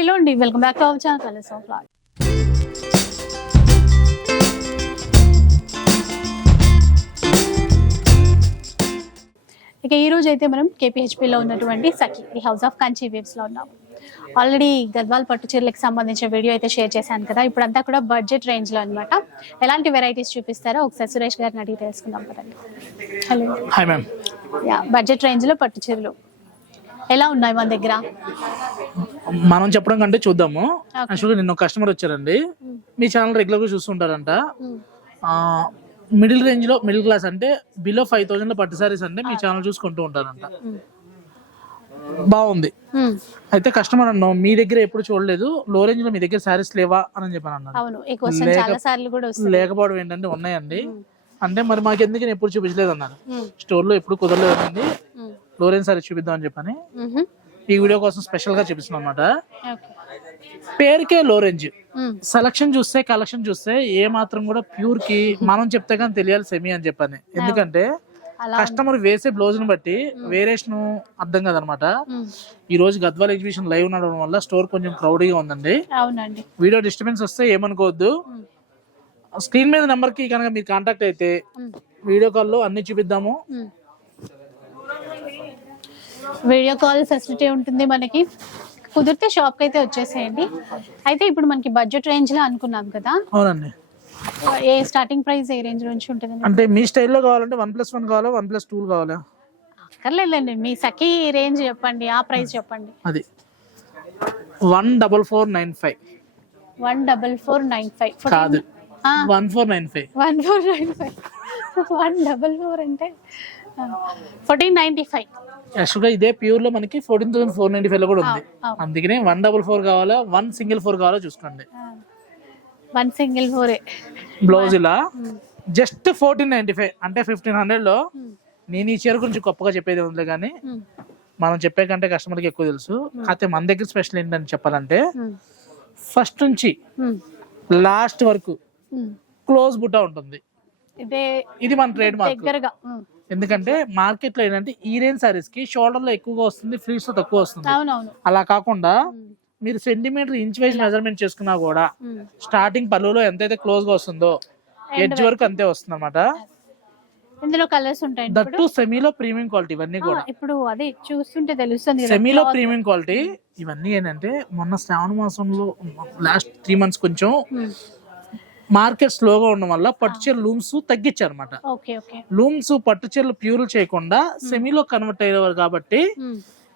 Hello అండి welcome back to our channel colours of lot ఇక ఈ రోజు అయితే మనం కేపీహెచ్పిలో ఉన్నటువంటి Sakhi the house of Kanchi వేవ్స్లో ఉన్నాము. ఆల్రెడీ గద్వాల్ పట్టు చీరలకు సంబంధించిన వీడియో అయితే షేర్ చేశాను కదా ఇప్పుడంతా కూడా బడ్జెట్ రేంజ్లో అన్నమాట. ఎలాంటి వెరైటీస్ చూపిస్తారో ఒకసారి సురేష్ గారిని అడిగి తెలుసుకుందాం కదండి hello hi ma'am yeah budget రేంజ్లో పట్టు చీరలు. ఎలా ఉన్నాయి మన దగ్గర? మనం చెప్పడం కంటే చూద్దాము. యాక్చువల్గా నిన్న కస్టమర్ వచ్చారండి. మీ ఛానల్ రెగ్యులర్గా చూస్తుంటారంట. మిడిల్ రేంజ్లో మిడిల్ క్లాస్ అంటే బిలో ఫైవ్ థౌసండ్లో పట్టు సారీస్ అంటే మీ ఛానల్ చూసుకుంటూ ఉంటారంట. బాగుంది. అయితే కస్టమర్ అన్నాం మీ దగ్గర ఎప్పుడు చూడలేదు. లో రేంజ్లో మీ దగ్గర సారీస్ లేవా అని చెప్పాను అన్నాను. లేకపోవడం ఏంటంటే ఉన్నాయండి. అంటే మరి మాకు ఎందుకు నేను ఎప్పుడు చూపించలేదు అన్నారు. స్టోర్లో ఎప్పుడు కుదరలేదండి. లో రేంజ్ సారీస్ చూపిద్దాం అని చెప్పని. ఈ వీడియో కోసం స్పెషల్గా చూపిస్తున్నాం అనమాట పేరుకే లో రేంజ్. సెలక్షన్ చూస్తే కలెక్షన్ చూస్తే ఏ మాత్రం కూడా ప్యూర్కి మనం చెప్తే కానీ తెలియాలి సెమీ అని చెప్పని. ఎందుకంటే కస్టమర్ వేసే బ్లౌజ్ని బట్టి వేరియేషన్ అర్థం కదనమాట. ఈ రోజు గద్వాల్ ఎగ్జిబిషన్ లైవ్ ఉండడం వల్ల స్టోర్ కొంచెం క్రౌడీగా ఉందండి. వీడియో డిస్టర్బెన్స్ వస్తే ఏమనుకోవద్దు. స్క్రీన్ మీద నెంబర్కి కనుక మీరు కాంటాక్ట్ అయితే. వీడియో కాల్లో అన్ని చూపిద్దాము. వీడియో కాల్ ఫెసిలిటీ ఉంటుంది మనకి. కుదిరితే షాప్కి అయితే వచ్చేసేయండి. అయితే ఇప్పుడు మనకి బడ్జెట్ రేంజ్లో అనుకున్నాం కదా. అవునండి. ఏ స్టార్టింగ్ ప్రైస్ ఏ రేంజ్ నుంచి ఉంటుందండి? అంటే మీ స్టైల్లో కావాలంటే వన్ ప్లస్ వన్ కావాలా వన్ ప్లస్ టూ కావాలా? అక్కర్లేదండి మీ సఖీ రేంజ్ చెప్పండి ఆ ప్రైస్ చెప్పండి. అది. One double four nine five. One double four nine five. కాదు. One four nine five. One four nine five. One double four అంటే ఫోర్టీన్ నైన్టీ ఫైవ్. యాక్చువల్గా ఇదే ప్యూర్లో మనకి ఫోర్టీన్ థౌసండ్ ఫోర్ నైన్టీ ఫైవ్లో కూడా ఉంది. అందుకనే వన్ డబల్ ఫోర్ కావాలా వన్ సింగిల్ ఫోర్ కావాలా చూసుకోండి. వన్ సింగిల్ ఫోరే. బ్లౌజ్ ఇలా? జస్ట్ ఫోర్టీన్ నైన్టీ ఫైవ్ అంటే ఫిఫ్టీన్ హండ్రెడ్లో నేను ఈ చీర గురించి గొప్పగా చెప్పేది ఉంది కానీ మనం చెప్పే కంటే కస్టమర్కి ఎక్కువ తెలుసు. అయితే మన దగ్గర స్పెషల్ ఏంటని చెప్పాలంటే ఫస్ట్ నుంచి లాస్ట్ వరకు క్లోజ్ బుట్ట ఉంటుంది. ఇదే మన ట్రేడ్ మార్క్. ఎందుకంటే మార్కెట్లో ఏంటంటే ఈ రేంజ్ సారీస్కి షోల్డర్లో ఎక్కువగా వస్తుంది ఫ్లీట్స్లో తక్కువ వస్తుంది. అలా కాకుండా మీరు సెంటీమీటర్ ఇంచ్ వైజ్ మెజర్మెంట్ చేసుకున్నా కూడా. స్టార్టింగ్ పళ్ళులో ఎంతైతే క్లోజ్గా వస్తుందో ఎడ్జ్ వరకు అంతే వస్తుంది అనమాట ఇందులో కలర్స్ ఉంటాయండి దట్ టు సెమీలో ప్రీమియం క్వాలిటీ ఇవన్నీ కూడా. ఇప్పుడు అది చూస్తుంటే తెలుస్తుంది. సెమీలో ప్రీమియం క్వాలిటీ ఇవన్నీ ఏంటంటే మొన్న శ్రావణ మాసంలో లాస్ట్ త్రీ మంత్స్ కొంచెం. మార్కెట్ స్లోగా ఉండడం వల్ల పట్టు చీర లూమ్స్ తగ్గించారు అనమాట లూమ్స్ పట్టు చీరలు ప్యూర్ చేయకుండా సెమీలో కన్వర్ట్ అయ్యేవారు కాబట్టి.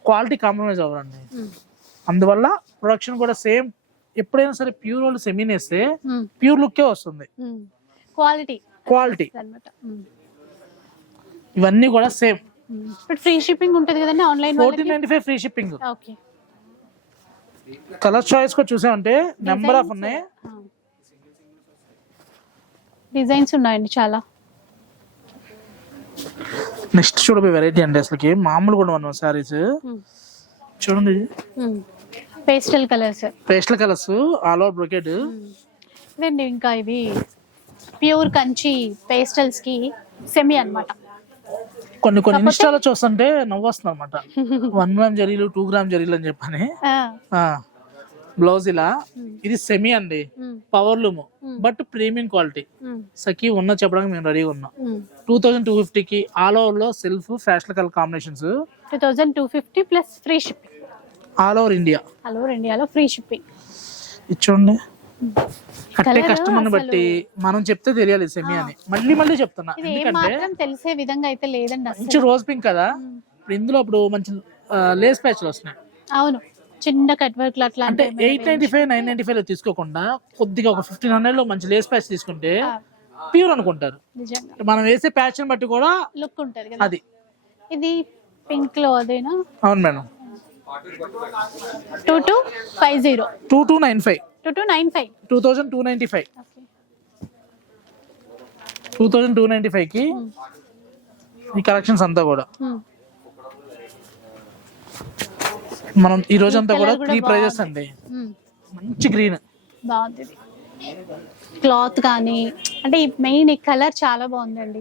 క్వాలిటీ కాంప్రమైజ్ అవ్వరండి. అందువల్ల ప్రొడక్షన్ కూడా సేమ్ ఎప్పుడైనా సరే ప్యూర్ వాళ్ళు సెమీన్ వేస్తే. ప్యూర్ లుక్కే వస్తుంది. క్వాలిటీ. క్వాలిటీ. ఇవన్నీ కూడా సేమ్. ఫ్రీ షిప్పింగ్ ఉంటుంది కదండి online fourteen ninety five free shipping. Okay. Colour choice కూడా చూసామంటే నెంబర్ ఆఫ్ ఉన్నాయి. డిజైన్స్ ఉన్నాయండి చాలా. నెక్స్ట్ చూడబోయే వెరైటీ అండి అసలుకి. మామూలు కూడా మనం సారీస్. చూడండి pastel colours pastel colours all over brocade ఇదండి ఇంకా ఇవి ప్యూర్ కంచి పేస్టల్స్కి సెమీ అన్నమాట. కొన్ని కొన్ని ఇన్స్టాలో చూస్తుంటే నవ్వు వస్తుంది అనమాట వన్ గ్రామ్ జరీలు టూ గ్రామ్ జరీలు అని చెప్పని. బ్లౌజ్ ఇలా. ఇది సెమీ అండి. Power loom but premium quality. Sakhi ఉన్న చెప్పడానికి మేము రెడీగా ఉన్నాం. టూ థౌజండ్ టూ ఫిఫ్టీకి ఆల్ ఓవర్లో self fashion colour combinations two thousand two fifty plus free shipping all over India all over ఇండియాలో ఫ్రీ షిప్పింగ్ ఇచ్చోండి కట్టే అసలు- బట్టి మనం చెప్తే తెలియాలి సెమీ అని. మళ్ళీ మళ్ళీ చెప్తున్నా. ఎందుకంటే తెలిసే విధంగా అయితే లేదండి మంచి రోజ్ పింక్ కదా. ఇప్పుడు ఇందులో ఇప్పుడు మంచి లేస్ ప్యాచ్లు వస్తున్నాయి. అవును. చిన్న కట్ వర్క్ అట్లా అంటే eight ninety five nine ninety ఫైవ్లో తీసుకోకుండా కొద్దిగా ఒక ఫిఫ్టీన్ హండ్రెడ్లో మంచి లేస్ ప్యాచ్ తీసుకుంటే ప్యూర్ అనుకుంటారు. మనం వేసే ప్యాచ్ బట్టి కూడా లుక్ ఉంటది కదా. అది. ఇది పింక్లో అదేనా? అవును madam. Two two five zero. Two two nine five. Two two nine five. Two thousand two ninety five. Two thousand two ninety ఫైవ్కి ఈ కలెక్షన్స్ అంతా కూడా. మనం ఈ రోజు అంతా కూడా త్రీ ప్రైజెస్ అండి. మంచి గ్రీన్. బాగుంది. క్లాత్ కానీ అంటే ఈ మెయిన్ ఈ కలర్ చాలా బాగుందండి.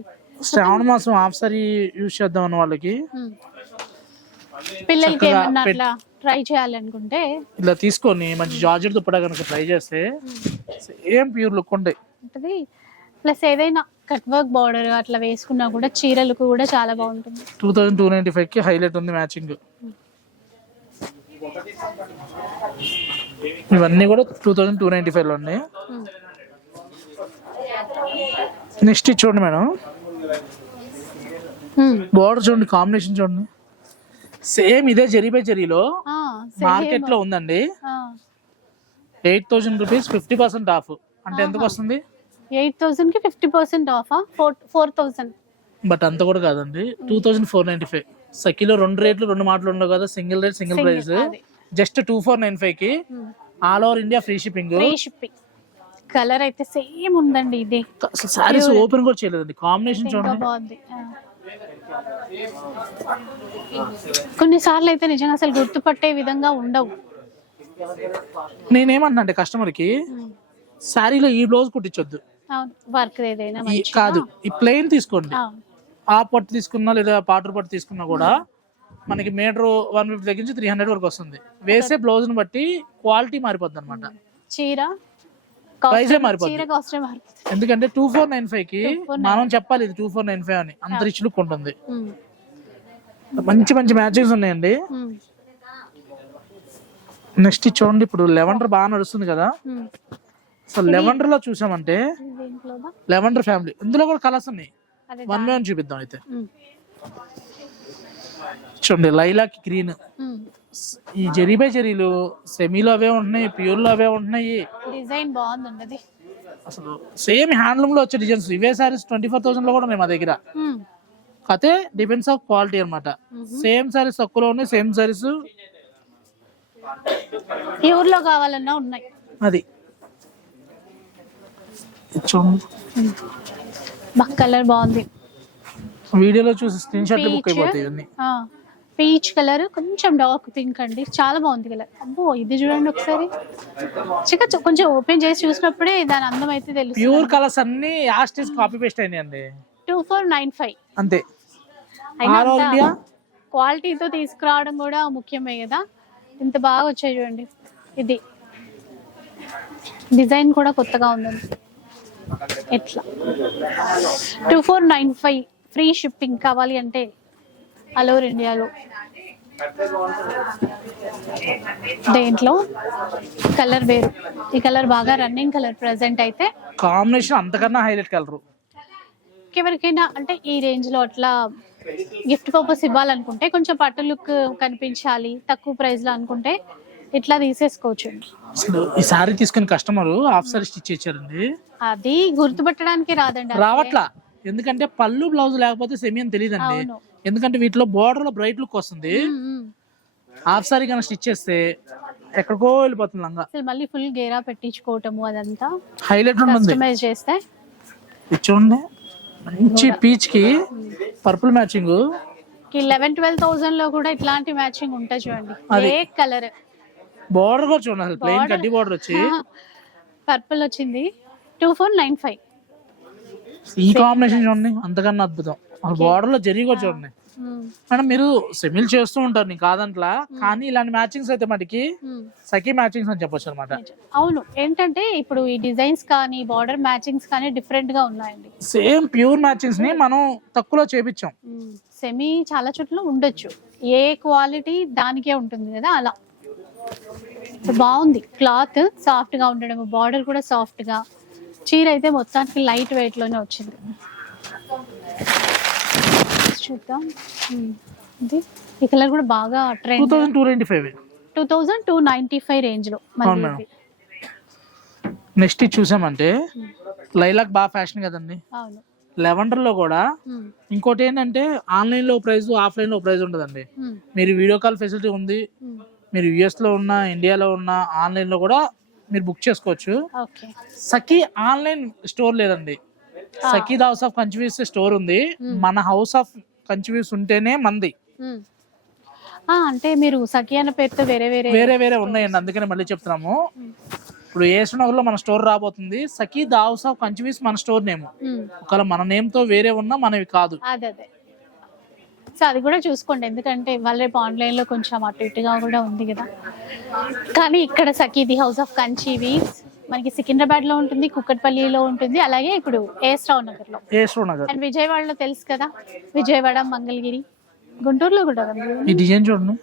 శ్రావణ మాసం హాఫ్ సారీ యూజ్ చేద్దాం అన్న వాళ్ళకి. పిల్లలకి ఏమన్నా అట్లా ట్రై చేయాలనుకుంటే. ఇలా తీసుకొని మంచి జార్జెట్ దుప్పటా కనుక ట్రై చేస్తే సేమ్ ప్యూర్ లుక్ ఉంటాయి ఉంటుంది. ప్లస్ ఏదైనా కట్ వర్క్ బార్డర్ అట్లా వేసుకున్నా కూడా చీరలకు కూడా చాలా బాగుంటుంది. టూ థౌజండ్ టూ నైన్టీ ఫైవ్కి హైలైట్ ఉంది మ్యాచింగ్. ఇవన్నీ కూడా టూ థౌజండ్ టూ నైన్టీ ఫైవ్లో ఉన్నాయి. నెక్స్ట్ చూడండి మేడం. బార్డర్ చూడండి కాంబినేషన్ చూడండి. సేమ్ ఇదే జరీ బై జరీలో. మార్కెట్లో ఉందండి. Eight thousand rupees fifty percent off. అంటే ఎంతకు వస్తుంది? ఎయిట్ థౌసండ్కి ఫిఫ్టీ పర్సెంట్ ఆఫా? ఫోర్ ఫోర్ థౌసండ్ బట్ అంత కూడా కాదండి. Two thousand four ninety five. సకిలో రెండు రేట్లు రెండు మాటలు ఉండవు కదా. Single rate single price. Just two four nine ఫైవ్కి all over India free shipping. Shipping. Colour అయితే సేమ్ ఉందండి ఇది. సారీస్ ఓపెన్ కూడా చేయలేదండి. కాంబినేషన్ చూడండి. బాగుంది. కొన్నిసార్లు అయితే నిజంగా అసలు గుర్తుపట్టే విధంగా ఉండవు. నేనేమన్నా అంటే కస్టమర్కి శారీలో ఈ బ్లౌజ్ కుట్టించొద్దు. వర్క్ ఏదైనా. కాదు ఈ ప్లెయిన్ తీసుకోండి. ఆ, పట్టు తీసుకున్నా లేదా పాటర్ పట్టు తీసుకున్నా కూడా మనకి మీటర్ వన్ ఫిఫ్టీ దగ్గర నుంచి త్రీ హండ్రెడ్ వరకు వస్తుంది. వేసే బ్లౌజ్ని బట్టి క్వాలిటీ మారిపోద్ది అనమాట చీర ప్రైజే మారిపోతుంది ఎందుకంటే టూ ఫోర్ నైన్ ఫైవ్కి 2495 మనం చెప్పాలి ఇది టూ ఫోర్ నైన్ ఫైవ్ అని. అంత రిచ్ లుక్ ఉంటుంది. మంచి మంచి మ్యాచింగ్స్ ఉన్నాయండి. నెక్స్ట్ చూడండి ఇప్పుడు లెవెండర్ బాగా నడుస్తుంది కదా. సో లెవెండర్లో చూసామంటే? లెవెండర్ ఫ్యామిలీ ఇందులో కూడా కలర్స్ ఉన్నాయి. వన్ వన్ చూపిద్దాం అయితే. చూడండి లైలాక్ గ్రీన్. ఈ జరీ బై జరీలు సెమీలో అవే ఉంటున్నాయి ప్యూర్లో అవే ఉంటున్నాయి. డిజైన్ బాగుందండి అది. అసలు సేమ్ హ్యాండ్లూమ్లో వచ్చే డిజైన్స్ ఇవే సారీస్ ట్వంటీ ఫోర్ థౌసండ్లో కూడా ఉన్నాయి మా దగ్గర. కాకపోతే డిపెండ్స్ ఆఫ్ క్వాలిటీ అన్నమాట. సేమ్ సారీస్ తక్కువలో ఉన్నాయి సేమ్ సారీస్ ప్యూర్లో కావాలన్నా ఉన్నాయి. అది. చూడండి. బా కలర్ బాగుంది. వీడియోలో చూసి స్క్రీన్ షాట్లు బుక్. అయిపోతాయి ఇవన్నీ. పీచ్ కలర్ కొంచెం డార్క్ పింక్ అండి. చాలా బాగుంది కలర్ అబ్బో ఇది చూడండి ఒకసారి. చిక్క చు- కొంచెం ఓపెన్ చేసి చూసినప్పుడే దాని అందం అయితే తెలుసు ప్యూర్ కలర్స్ అన్ని యాస్టిస్ కాపీ పేస్ట్ అయినాయండి టూ ఫోర్ నైన్ ఫైవ్ అంతే. క్వాలిటీతో తీసుకురావడం కూడా ముఖ్యమే కదా. ఇంత బాగా వచ్చాయి చూడండి. ఇది. డిజైన్ కూడా కొత్తగా ఉందండి. ఎట్లా? Two four nine five free shipping కావాలి అంటే ఆల్ ఓవర్ ఇండియాలో దేంట్లో? కలర్ వేరు. ఈ కలర్ బాగా రన్నింగ్ కలర్ ప్రజెంట్ అయితే కాంబినేషన్ అంతకన్నా హైలైట్ కలర్ ఎవరికైనా అంటే ఈ రేంజ్లో అట్లా గిఫ్ట్ పర్పస్ ఇవ్వాలనుకుంటే కొంచెం పట్టు లుక్ కనిపించాలి తక్కువ ప్రైస్లో అనుకుంటే ఇట్లా తీసేసుకోవచ్చు అసలు ఈ సారీ తీసుకుని కస్టమర్ హాఫ్ సారీ స్టిచ్ ఇచ్చారండి అది గుర్తుపట్టడానికి రాదండి. రావట్లా. ఎందుకంటే పళ్ళు బ్లౌజ్ లేకపోతే సెమీ అని తెలియదండి. అవును. ఎందుకంటే వీటిలో బోర్డర్లో బ్రైట్ లుక్ వస్తుంది. హాఫ్ సారీ కన్నా స్టిచ్ చేస్తే ఎక్కడికో వెళ్ళిపోతుంది లంగా. అసలు మళ్ళీ ఫుల్ గేరా పెట్టించుకోవటము అదంతా హైలైట్ ఉంటుంది కస్టమైజ్ చేస్తే? ఇది చూడండి. మంచి పీచ్కి పర్పుల్ మ్యాచింగ్. లెవెన్ ట్వెల్వ్ థౌసండ్లో కూడా ఇట్లాంటి మ్యాచింగ్ ఉంటాయి చూడండి. అది. ఏ కలర్? బోర్డర్ కూడా చూడండి అసలు ప్లెయిన్ కడ్డీ బోర్డర్ వచ్చి. పర్పుల్ వచ్చింది. టూ ఫోర్ నైన్ ఫైవ్ ఈ కాంబినేషన్ చూడండి అంతకన్నా అద్భుతం. బోర్డర్లో జరీ కూడా చూడండి. మేడం మీరు సెమిల్ చేస్తూ ఉంటారు నీకు కాదంట్లా. కానీ ఇలాంటి మ్యాచింగ్స్ అయితే మనకి సఖీ మ్యాచింగ్స్ అని చెప్పొచ్చు అనమాట అవును. ఏంటంటే ఇప్పుడు ఈ డిజైన్స్ కానీ బార్డర్ మ్యాచింగ్స్ కానీ డిఫరెంట్గా ఉన్నాయండి. సేమ్ ప్యూర్ మ్యాచింగ్స్ని మనం తక్కువలో చేపించాం. సెమీ చాలా చోట్ల ఉండొచ్చు. ఏ క్వాలిటీ దానికే ఉంటుంది కదా అలా. బాగుంది. క్లాత్ సాఫ్ట్గా ఉండడం బార్డర్ కూడా సాఫ్ట్గా చీర అయితే మొత్తానికి లైట్ వెయిట్లోనే వచ్చింది. చూద్దాం. ఇది ఈ కలర్ కూడా బాగా trend. Two thousand two ninety five రేంజ్లో. నెక్స్ట్ చూసామంటే లైలాక్ బాగా ఫ్యాషన్ కదండి. అవును. లెవెండర్లో కూడా ఇంకోటి ఏంటంటే ఆన్లైన్లో ప్రైస్ ఆఫ్లైన్లో ప్రైస్ ఉంటుందండి ఉమ్, మీరు వీడియో కాల్ ఫెసిలిటీ ఉంది. మీరు యుఎస్లో ఉన్న ఇండియాలో ఉన్న ఆన్లైన్లో కూడా మీరు బుక్ చేసుకోవచ్చు. సఖీ ఆన్లైన్ స్టోర్ లేదండి. Sakhi house of Kanchivees store ఉంది. మన హౌస్ ఆఫ్ కంచివీస్ ఉంటేనే మంది. అంటే మీరు సఖి అన్న పేరుతో వేరే వేరే వేరే వేరే ఉన్నాయండి అందుకనే మళ్ళీ చెప్తున్నాము. ఇప్పుడు ఏసు నగర్లో మన స్టోర్ రాబోతుంది Sakhi the house of Kanchivees మన స్టోర్ నేమ్. ఒకవేళ మన నేమ్తో వేరే ఉన్నా మనవి కాదు. అదే. సో అది కూడా చూసుకోండి. ఎందుకంటే ఇవాళ రేపు ఆన్లైన్లో కొంచెం అటు ఇటుగా కూడా ఉంది కదా. కానీ ఇక్కడ సఖీది హౌస్ ఆఫ్ కంచీవి మనకి సికింద్రాబాద్లో ఉంటుంది కుక్కట్పల్లిలో ఉంటుంది. అలాగే ఇప్పుడు ఏఎస్ రావు నగర్లో ఏస్రో నగర్. అండ్ విజయవాడలో తెలుసు కదా విజయవాడ మంగళగిరి గుంటూరులో కూడా ఈ డిజైన్ చూడండి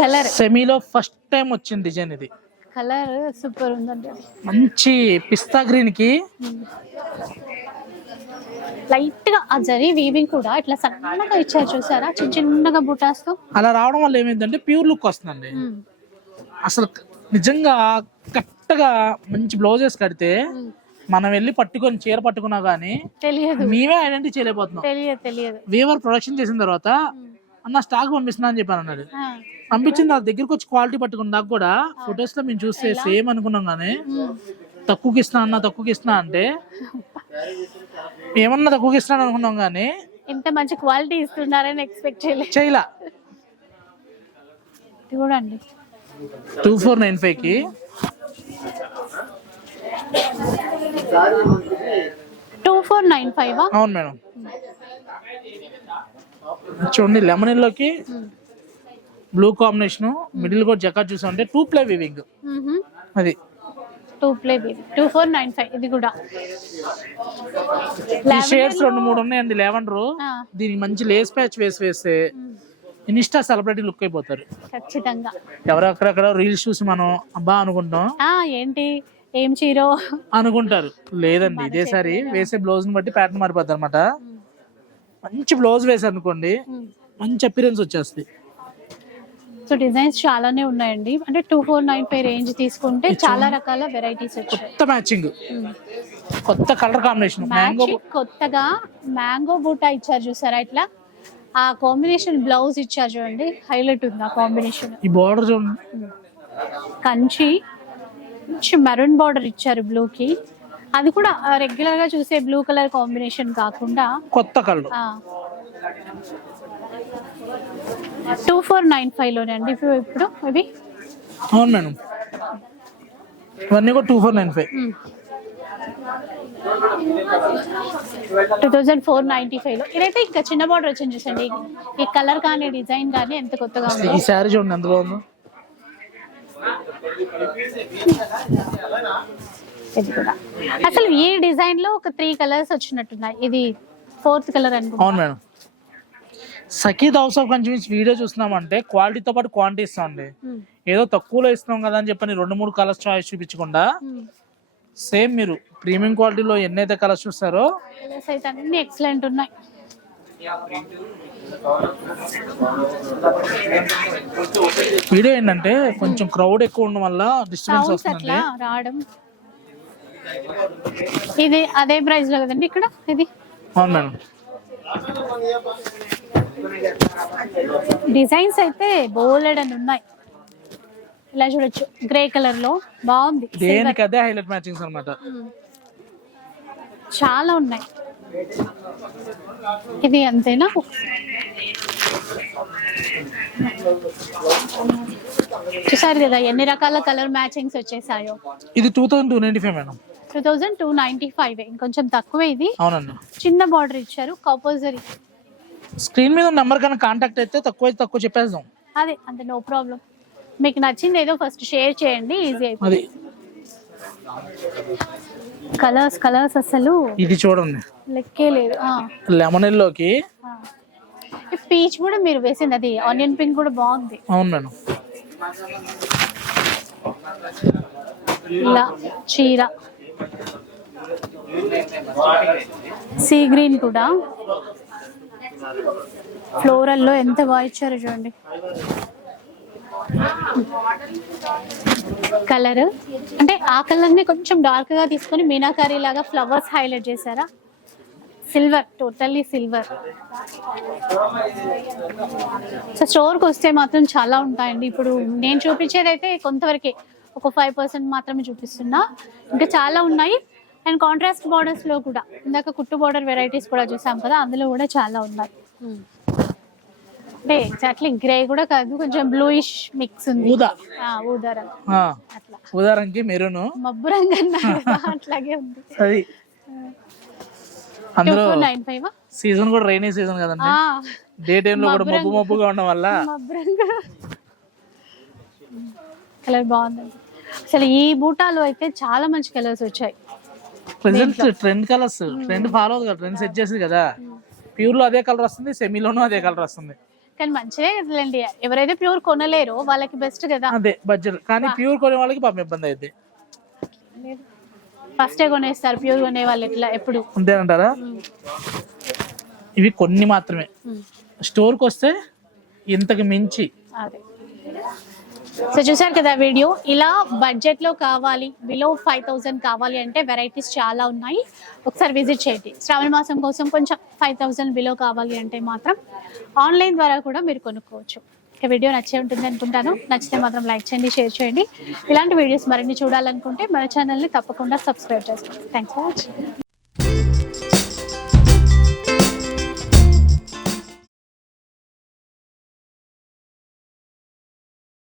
కలర్. సెమీలో ఫస్ట్ టైం వచ్చిన డిజైన్ ఇది. కలర్ సూపర్ ఉందండి మంచి పిస్తా గ్రీన్కి. లైట్గా ఆ జరీ వీవింగ్ కూడా ఇట్లా సన్నగా ఇచ్చారు చూసారా? చిన్న చిన్నగా బుటాస్తో. అలా రావడం వల్ల ఏమైందంటే ప్యూర్ లుక్ వస్తుందండి. అసలు నిజంగా కరెక్ట్గా మంచి బ్లౌజెస్ కడితే మనం వెళ్ళి పట్టుకొని చీర పట్టుకున్నా గానీ తెలియదు. మేమే ఐడెంటిటీ చేయలేకపోతున్నాం. తెలియదు తెలియదు. వీవర్ ప్రొడక్షన్ చేసిన తర్వాత అన్న స్టాక్ పంపిస్తున్నా అని చెప్పాను అన్నాడు. పంపించిన నా దగ్గరికి వచ్చి క్వాలిటీ పట్టుకున్న దాకా కూడా ఫొటోస్లో మేము చూస్తే సేమ్ అనుకున్నాం కానీ. తక్కువకి ఇస్తున్నా అన్న తక్కువకి ఇస్తున్నా అంటే ఏమన్నా తక్కువకి ఇస్తున్నాను అనుకున్నాం కానీ ఇంత మంచి క్వాలిటీ ఇస్తున్నారని ఎక్స్పెక్ట్ చేయలేదు. చేయలా. అండి టూ ఫోర్ నైన్ ఫైవ్కి టూ ఫోర్ నైన్ ఫైవ్? అవును మేడం. చూడండి లెమన్ ఎల్లోకి బ్లూ కాంబినేషన్ మిడిల్ కూడా జకాట్ చూసా ఉంటే టూ ప్లే వివింగ్. అది. Two ply baby. Two four nine five. ఇది కూడా. ఈ షేడ్స్ రెండు మూడు ఉన్నాయండి లెవెండర్ దీనికి మంచి లేస్ ప్యాచ్ వేసి వేస్తే ఇన్స్టా సెలబ్రిటీ లుక్ అయిపోతారు. ఖచ్చితంగా. ఎవరెక్కడెక్కడ రీల్స్ చూసి మనం అబ్బా అనుకుంటాం ఆ ఏంటి? ఏం చీరో? అనుకుంటారు. లేదండి ఇదే సారి వేసే బ్లౌజ్ని బట్టి ప్యాటర్న్ మారిపోద్ది అనమాట మంచి బ్లౌజ్ వేసారు అనుకోండి మంచి అపిరెన్స్ వచ్చేస్తుంది. సో డిజైన్స్ చాలానే ఉన్నాయండి. అంటే two four nine five range తీసుకుంటే చాలా రకాల వెరైటీస్ కొత్త మ్యాచింగ్ కొత్త కలర్ కాంబినేషన్ మ్యాచింగ్ కొత్తగా మ్యాంగో బూటా ఇచ్చారు చూసారా ఇట్లా? ఆ కాంబినేషన్ బ్లౌజ్ ఇచ్చారు చూడండి. హైలైట్ ఉంది ఆ కాంబినేషన్ ఈ బార్డర్ కంచి మెరూన్ బార్డర్ ఇచ్చారు బ్లూ కి. అది కూడా రెగ్యులర్గా చూసే బ్లూ కలర్ కాంబినేషన్ కాకుండా కొత్త కలర్ టూ ఫోర్ నైన్ ఫైవ్లోనే అండి. ఇప్పుడు ఇప్పుడు ఇవి? అవును మేడం. ఇవన్నీ కూడా two four nine five. Two thousand four ninety ఫైవ్లో. ఇదైతే ఇంకా చిన్న బార్డర్ వచ్చింది చూసండి. ఈ కలర్ కానీ డిజైన్ కానీ ఎంత కొత్తగా ఉంది. ఈ శారీ చూడండి ఎంత బాగుందో. ఇది కూడా. అసలు ఈ డిజైన్లో ఒక త్రీ కలర్స్ వచ్చినట్టున్నాయి. ఇది ఫోర్త్ కలర్ అనుకుంటా. అవును మేడం. సఖీద్ హౌస్ ఆఫ్ కన్స్యూమ్స్ వీడియో చూస్తున్నామంటే క్వాలిటీతో పాటు క్వాంటిటీ ఇస్తామండి. Hmm. ఏదో తక్కువలో ఇస్తున్నాం కదా అని చెప్పని రెండు మూడు కలర్స్ చాయిస్ చూపించకుండా Hmm. సేమ్ మీరు ప్రీమియం క్వాలిటీలో ఎన్నైతే కలర్స్ చూస్తారో కలర్స్ అయితే అన్ని ఎక్సలెంట్ ఉన్నాయి. వీడియో ఏంటంటే కొంచెం క్రౌడ్ ఎక్కువ ఉండడం వల్ల డిస్టర్బెన్స్ అట్లా రావడం. ఇది అదే ప్రైస్లో కదండి ఇక్కడ? ఇది? అవును మేడం. డిజైన్స్ అయితే బోలెడ్ అని ఉన్నాయి. ఇలా చూడొచ్చు. గ్రే కలర్లో. బాగుంది. దేనికి అదే హైలైట్ మ్యాచింగ్స్ అనమాట ఉమ్. చాలా ఉన్నాయి. ఇది అంతేనా? చూసారు కదా ఎన్ని రకాల కలర్ మ్యాచింగ్స్ వచ్చేసాయో. ఇది two thousand two ninety five madam. Two thousand two ninety five ఇంకొంచెం తక్కువే ఇది. అవునండి చిన్న బార్డర్ ఇచ్చారు. కంపల్సరీ స్క్రీన్ మీద నెంబర్ కన్నా కాంటాక్ట్ అయితే తక్కువ అయితే తక్కువ చెప్పేద్దాం. అదే అంతే నో ప్రాబ్లం మీకు నచ్చింది ఏదో ఫస్ట్ షేర్ చేయండి ఈజీ అయిపోతుంది. అది కలర్స్ కలర్స్ అసలు ఇది చూడండి. లెక్కే లేదు ఆ, లెమన్ ఎల్లోకి పీచ్ కూడా మీరు వేసింది అది ఆనియన్ పింక్ కూడా బాగుంది. అవును మేడం. ఇలా చీర. సీ గ్రీన్ కూడా. ఫ్లోరల్లో ఎంత బాగా చూడండి. కలర్? అంటే ఆ కలర్ని కొంచెం డార్క్గా తీసుకొని మీనాకారి లాగా ఫ్లవర్స్ హైలైట్ చేశారా? Silver totally silver. సో స్టోర్కి వస్తే మాత్రం చాలా ఉంటాయండి. ఇప్పుడు నేను చూపించేది అయితే కొంతవరకే ఒక ఫైవ్ పర్సెంట్ మాత్రమే చూపిస్తున్నా. ఇంకా చాలా ఉన్నాయి. అండ్ కాంట్రాస్ట్ బార్డర్స్లో కూడా. ఇందాక కుట్టు బార్డర్ వెరైటీస్ కూడా చూసాం కదా అందులో కూడా చాలా ఉన్నాయి. అంటే ఎగ్జాక్ట్లీ గ్రే కూడా కాదు కొంచెం బ్లూయిష్ మిక్స్ ఉంది. ఊదా? ఆ, ఊదా రంగు. ఆ, అట్లా. ఉదాహరణకి మెరూన్? మబ్బు రంగు అన్నారు అట్లాగే ఉంది. అది. టూ అందులో ఫోర్ నైన్ ఫైవ్ సీజన్ కూడా రైనీ సీజన్ కదండి. డే టైంలో కూడా మబ్బు మబ్బుగా ఉండడం వల్ల. కలర్ బాగుందండి. అసలు ఈ బూటాలు అయితే చాలా మంచి కలర్స్ వచ్చాయి. Present trend colours trend follow అవుతుంది కదా ట్రెండ్ సెట్ చేసింది కదా. ప్యూర్లో అదే కలర్ వస్తుంది సెమీలోనూ అదే కలర్ వస్తుంది. కానీ మంచిదే కదండి ఎవరైతే ప్యూర్ కొనలేరో వాళ్ళకి బెస్ట్ కదా. అదే బడ్జెట్ కానీ ప్యూర్ కొనే వాళ్ళకి పాపం ఇబ్బంది అయితే ఫస్ట్ కొనేస్తారు ప్యూర్ కొనే వాళ్ళు ఇట్లా ఎప్పుడు? అంతేనంటారా? ఇవి కొన్ని మాత్రమే. స్టోర్కి వస్తే ఇంతకు మించి. అదే. సో చూసారు కదా వీడియో? ఇలా బడ్జెట్లో కావాలి బిలో ఫైవ్ థౌసండ్ కావాలి అంటే వెరైటీస్ చాలా ఉన్నాయి. ఒకసారి విజిట్ చేయండి. శ్రావణ మాసం కోసం కొంచెం ఫైవ్ థౌసండ్ బిలో కావాలి అంటే మాత్రం ఆన్లైన్ ద్వారా కూడా మీరు కొనుక్కోవచ్చు. ఇక వీడియో నచ్చే ఉంటుంది అనుకుంటాను. నచ్చితే మాత్రం లైక్ చేయండి షేర్ చేయండి. ఇలాంటి వీడియోస్ మరిన్ని చూడాలనుకుంటే మన ఛానల్ని తప్పకుండా సబ్స్క్రైబ్ చేసుకోండి. Thanks for watching